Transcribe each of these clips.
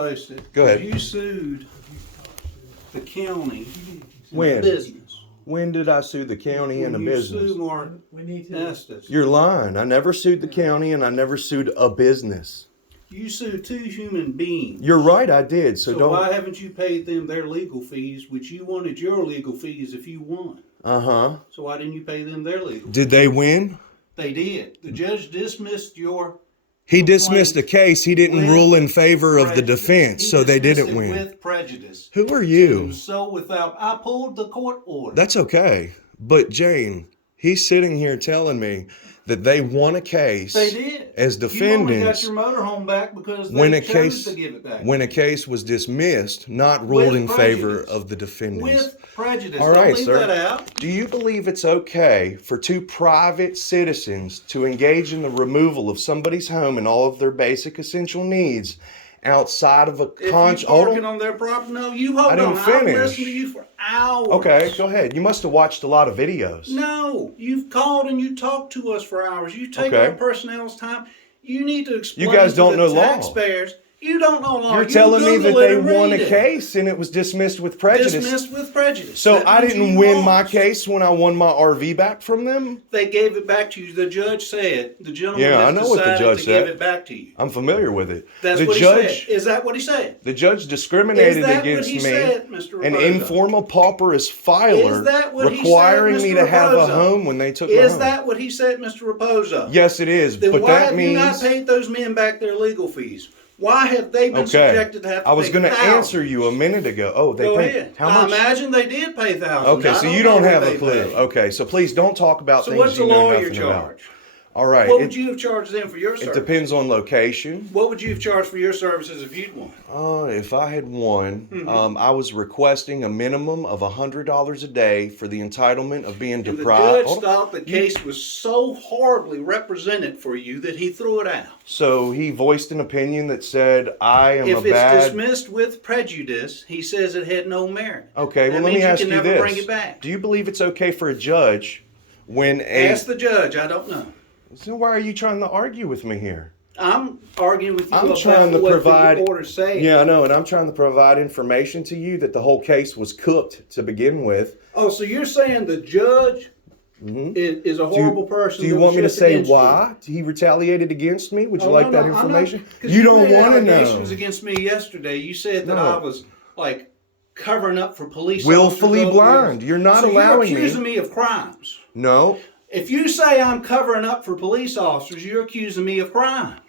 Posted. Go ahead. You sued the county When? business. When did I sue the county and a business? You sue Mark Estes. You're lying. I never sued the county and I never sued a business. You sued two human beings. You're right, I did. So don't. Why haven't you paid them their legal fees, which you wanted your legal fees if you won? Uh-huh. So why didn't you pay them their legal fees? Did they win? They did. The judge dismissed your He dismissed the case. He didn't rule in favor of the prejudice. defense, so they didn't win. With prejudice. Who are you? So without, I pulled the court order. That's okay. But Jane, he's sitting here telling me that they won a case. They did. As defendants. You only got your motorhome back because they chose to give it back. When a case was dismissed, not ruled in favor of the defendants. With prejudice. All right, Don't leave sir. that out. Do you believe it's okay for two private citizens to engage in the removal of somebody's home and all of their basic essential needs outside of a If you're parking on their property, no, you hold I didn't on. I've finish. listened to you for hours. Okay, go ahead. You must have watched a lot of videos. No, you've called and you talked to us for hours. You take Okay. our personnel's time. You need to explain You guys don't to know the law. taxpayers. You don't know law. You're telling me that Google it they and won a read it. case and it was dismissed with prejudice. Dismissed with prejudice. So That I means didn't you win my lost. case when I won my RV back from them? They gave it back to you. The judge said the gentleman Yeah, I has know what the decided judge to said. give it back to you. I'm familiar with it. That's the what judge, he said. Is that what he said? The judge discriminated Is that against what he me. said, Mr. An Raposa? informal pauperous filer Is that what he requiring said, me Mr. to have a Raposa? home when they took my Is home. that what he said, Mr. Raposa? Yes, it is. Then But why that have means you not paid those men back their legal fees? Why have they been okay. subjected to have to I was pay going to thousands? answer you a minute ago. Oh, they Go paid ahead. how I much? imagine they did pay thousands. Okay, I so you don't know have what a they clue. paid. Okay, so please don't talk about So things what's the you know lawyer nothing about. charge? All right. What would you have charged them for your It service? depends on location. What would you have charged for your services if you'd won? If I had won, I was requesting a minimum of $100 a day for the entitlement of being And the deprived. judge thought the case was so horribly represented for you that he threw it out. So he voiced an opinion that said, I am If a it's bad... dismissed with prejudice, he says it had no merit. Okay, That well, let means me ask you you can never this. bring it back. Do you believe it's okay for a judge when a... Ask the judge. I don't know. So why are you trying to argue with me here? I'm arguing with you I'm about trying to what provide... the order say. Yeah, I know, and I'm trying to provide information to you that the whole case was cooked to begin with. Oh, so you're saying the judge is a horrible person? Do you that want me to was just say against you? why he retaliated against me? Would you Oh, like no, that no, I'm information? not- 'cause You don't made want to know. allegations against me yesterday. You said that No. I was like covering up for police Willfully officers. blind. You're not so allowing you're me. accusing me of crimes. No. If you say I'm covering up for police officers, you're accusing me of crimes.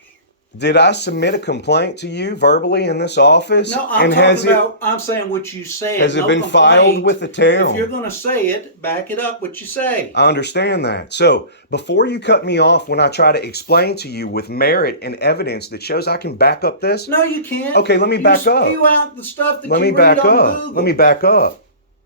Did I submit a complaint to you verbally in this office? No, I'm talking about. I'm saying what you said. Has it no been filed complaint. with the town? If you're going to say it, back it up. What you say. I understand that. So before you cut me off when I try to explain to you with merit and evidence that shows I can back up this. No, you can't. Okay, let me back up. You spew out the stuff that Let you me read back on up. Google. Let me back up.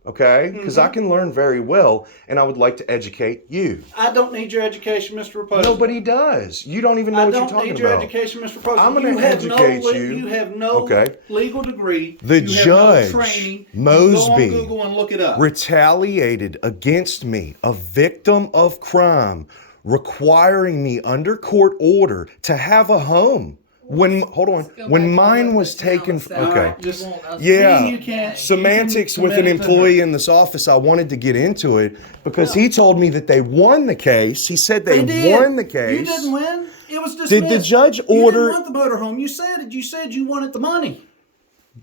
Okay? Mm-hmm. Because I can learn very well and I would like to educate you. I don't need your education, Mr. Raposa. Nobody does. You don't even know I what you're don't talking need your about. education, Mr. Raposa. I'm gonna educate you. You have no Okay. legal degree. The you judge, have no training. Mosby, Go on Google and look it up. retaliated against me, a victim of crime, requiring me under court order to have a home. When mine was taken, okay, Just yeah, you can't- semantics you with can an submit it to employee in this office. I wanted to get into it because he told me that they won the case. He said they did. won the case. You didn't win. It was dismissed. Did the judge You order- didn't want the motorhome. You said it. You said you wanted the money.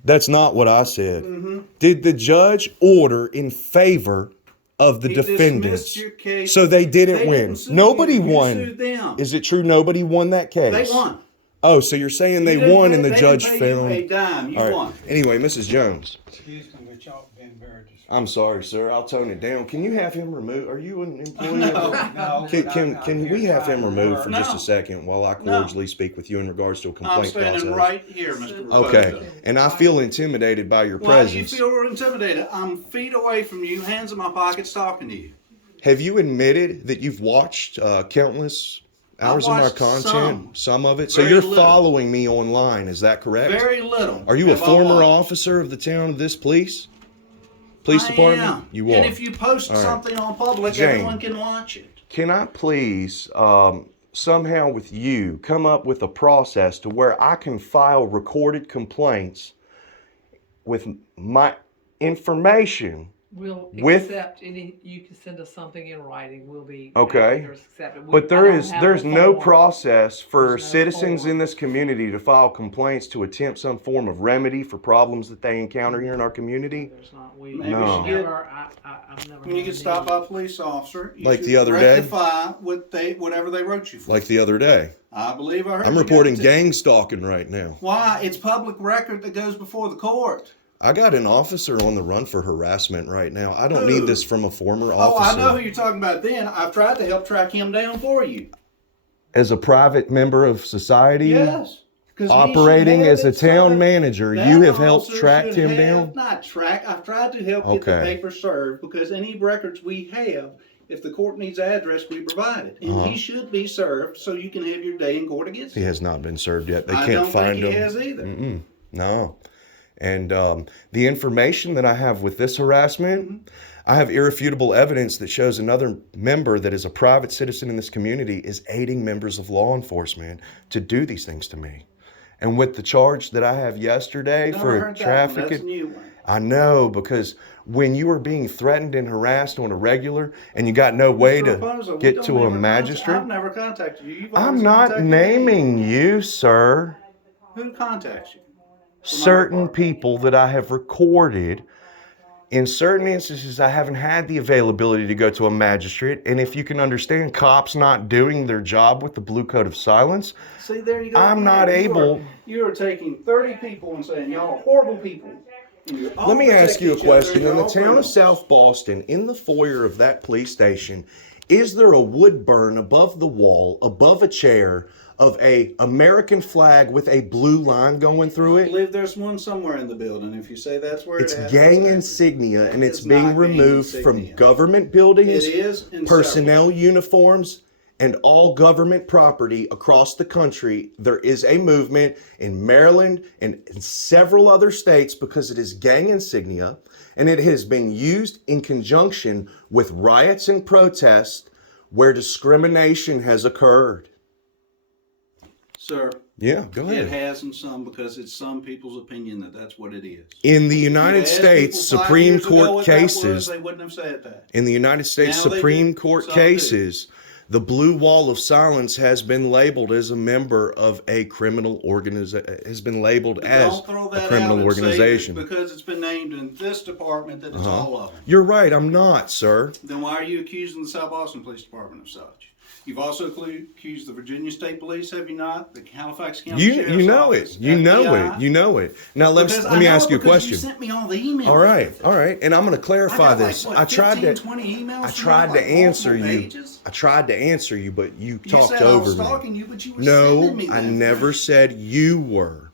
That's not what I said. Mm-hmm. Did the judge order in favor of the He defendants? dismissed your case. So they didn't They win. didn't sue Nobody you. You won. sued them. Is it true nobody won that case? They won. Oh, so you're saying they You didn't won pay- and the they judge didn't pay you found. a dime. You All right. won. Anyway, Mrs. Jones. Excuse me, but y'all been very disrespectful. I'm sorry, sir. I'll tone it down. Can you have him removed? Are you an employee? No, Can we have him removed for No. just a second while I cordially speak with you in regards to a I'm complaint standing process? right here, Mr. Raposa. Okay. And I feel intimidated by your Why do you presence. feel intimidated? I'm feet away from you, hands in my pockets, talking to you. Have you admitted that you've watched countless hours of my watched content? Some of it. So Very you're little. following me online. Is that correct? Very little. Are you a have I former watched. officer of the town of this police I department? am. You are. And if you post All right. something on public, Jane. everyone can watch it. Can I please somehow with you come up with a process to where I can file recorded complaints with my information. We'll With- accept any, you can send us something in writing, we'll be. Okay. happy to accept it. But I don't have there's the no form. process for There's no citizens in form. this community to file complaints to attempt some form of remedy for problems that they encounter here in our community. There's not, we, Maybe No. you should get- I've never. When you had get stopped by any- a police officer, you Like should the other day? rectify whatever they wrote you for. Like the other day. I believe I heard I'm you reporting got it. gang stalking right now. Why? It's public record that goes before the court. I got an officer on the run for harassment right now. I don't Who? need this from a former Oh, officer. I know who you're talking about then. I've tried to help track him down for you. As a private member of society, Yes. 'Cause he operating should have as a it, town sir. manager, That you have helped officer track should him have- down? Not track. I've tried to help get the Okay. paper served because any records we have, if the court needs address, we provide it. And he should be served so you can have your day in court against He him. has not been served yet. They I can't don't find think he him. has either. No. And the information that I have with this harassment, I have irrefutable evidence that shows another member that is a private citizen in this community is aiding members of law enforcement to do these things to me. And with the charge that I have yesterday Never for heard that one. traffic, That's a new one. I know, because when you are being threatened and harassed on a regular and you got no way Mr. to Raposo, we get don't to a ever magistrate, I've never contacted you. You've I'm always not contacted me. naming you, sir. Who contacts you? Certain people that I have recorded. In certain instances, I haven't had the availability to go to a magistrate. And if you can understand cops not doing their job with the blue code of silence, See, there you go. I'm not able- You are taking 30 people and saying y'all are horrible people. and you're all let me ask protecting you a each other, question. and you're In the all town of criminals. South Boston, in the foyer of that police station, is there a wood burn above the wall, above a chair, of a American flag with a blue line going through I it? believe there's one somewhere in the building. If you say that's where It's it is, gang that's insignia, That and it's is being not gang removed from insignia. government buildings, It is in personnel uniforms, and all government property across the country. There is a movement in Maryland and in several other states because it is gang insignia, and it has been used in conjunction with riots and protests where discrimination has occurred. Sir, Yeah, go it ahead. has in some because it's some people's opinion that that's what it is. In the You United asked States people 5 Supreme years ago Court what that was, cases, they wouldn't have said that. in the United States Now they Supreme do. Court Some do. cases, the blue wall of silence has been labeled as a member of a criminal organization, has been labeled as Don't throw a that criminal out and say organization. that because it's been named in this department that it's all of them. You're right, I'm not, sir. Then why are you accusing the South Boston Police Department of such? You've also accused the Virginia State Police, have you not? The Halifax County You Sheriff's know Office, it. You know FBI. it. You know it. Now Because let me I know ask you a because question. You sent me all the emails. All right, with it. all right, and I'm going to I clarify got this. like, I what, tried 15, to 20 emails I from tried you, to like answer multiple you. pages? I tried to answer you, but you You talked said I over was me. stalking you, but you were sending No, me I that never information. said you were.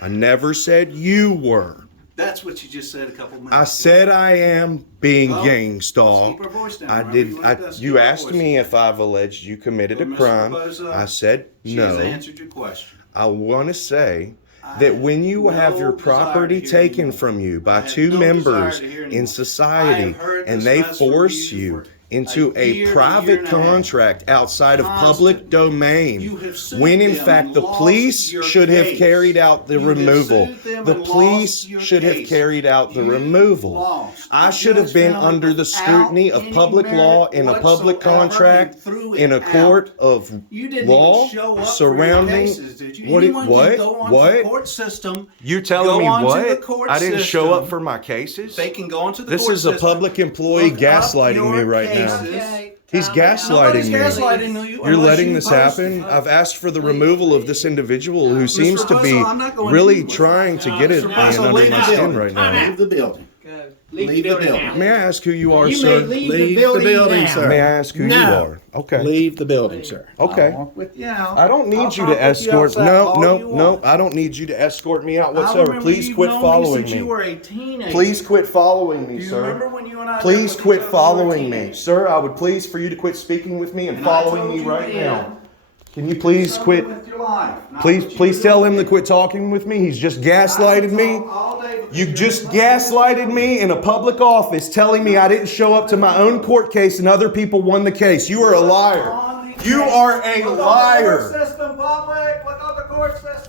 I never said you were. That's what you just said a couple minutes I ago. said I am being Well, gang Keep stalked. our voice down. I Wherever did. you want us to keep You our asked voice me down. if I've alleged you committed a Well, Mr. crime. Raposo, I said She has no. answered your question. I want to say that when you no have your desire property to hear taken anymore. from you I by have two no desire members to hear in anymore. I society have heard and this they mess from force you you for into a a year to a year private and a half. contract outside of public Constant. domain, You have sued when in them fact and the lost police your should have case. carried out the You have removal. sued them The and police lost your should have case. carried out the You removal. lost. I The should have judge been found it under the without scrutiny of any public merit law in a public whatsoever and contract threw it in a out. court of You didn't law even show up surrounding for your cases, did you? what? Anyone can go onto the What? court system. You telling go me onto what? the court I didn't show up system. for my cases. They can go onto the This court is a system, public employee look up gaslighting your me right now. cases. Okay, He's time out. gaslighting Nobody's me. gaslighting you. You're unless letting you this post happen? it. I've asked for the removal of this individual who seems to be Raposo, I'm not going really anywhere. trying to get it Mr. in Raposo, under leave my the skin building. right now. Leave the building. Go. Leave the building. now. May I ask who you are, You sir? may leave Leave the the building, building, now. sir. May I ask who you No. are? Okay. Leave the building, sir. Okay. I'll walk with you out. I don't need I'll you talk to with you escort. outside No, all no, you no. want. I don't need you to escort me out I whatsoever. remember Please you've quit known following since me. you were a teenager. Please quit following me, Do you sir. remember when you and I Please dealt with quit each other following when we were me. teens? Sir, I would please for you to quit speaking with me and And I following told me you right then, now. Can you please something quit? with your life, not Please, what you please do tell him to with quit talking with me. He's just gaslighted me. all day because You you're just a- gaslighted me in a public office telling me I didn't show up to my own court case and other people won the case. You are a liar. You are a liar. System, public, look on the court system.